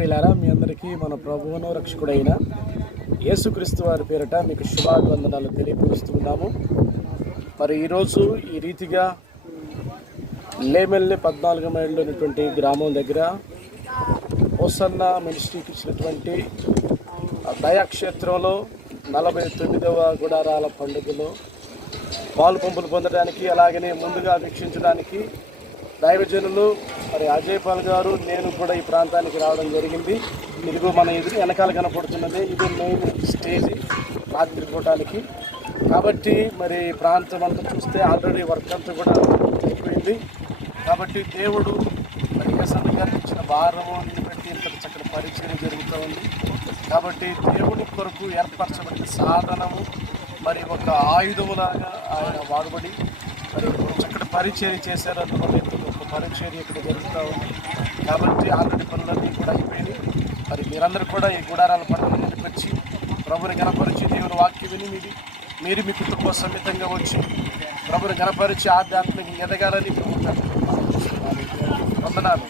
ప్రియులారా, మీ అందరికీ మన ప్రభువును రక్షకుడైన యేసుక్రీస్తు వారి పేరిట మీకు శుభాభివందనాలు తెలియపరుస్తున్నాము. మరి ఈరోజు ఈ రీతిగా లేమెల్లి 14 మైళ్ళు ఉన్నటువంటి గ్రామం దగ్గర హోసన్న మినిస్ట్రీకి ఇచ్చినటువంటి దయాక్షేత్రంలో 49వ గుడారాల పండుగలో పాలు పంపులు పొందడానికి, అలాగనే ముందుగా వీక్షించడానికి దైవజనులు మరి అజయ్ పాల్ గారు, నేను కూడా ఈ ప్రాంతానికి రావడం జరిగింది. ఇదిగో మన ఎదురు వెనకాల కనపడుతున్నది, ఇది మెయిన్ స్టేజ్ రాత్రి పూటానికి. కాబట్టి మరి ప్రాంతం అంతా చూస్తే ఆల్రెడీ వర్క్ అంతా కూడా అయిపోయింది. కాబట్టి దేవుడు మరి యేసన్న గారికి ఇచ్చిన భారము పెట్టి ఇంత చక్కటి పరిచయం జరుగుతూ ఉంది. కాబట్టి దేవుడి కొరకు ఏర్పరచబడిన సాధనము మరి ఒక ఆయుధములాగా ఆయన వాడబడి మరి చక్కటి పరిచర్య చేశారు. అందువల్ల ఒక పరిచర్య ఇక్కడ జరుగుతూ ఉంది. కాబట్టి ఆల్రెడీ పనులన్నీ కూడా అయిపోయినాయి. మరి మీరందరూ కూడా ఈ గుడారాల పండుగ ముందుకు వచ్చి ప్రభుని గణపరిచి దేవుని వాక్యం విని మీరు మీ కుటుంబ సమేతంగా వచ్చి ప్రభుని గణపరిచి ఆధ్యాత్మికంగా ఎదగాలని వందనాలు.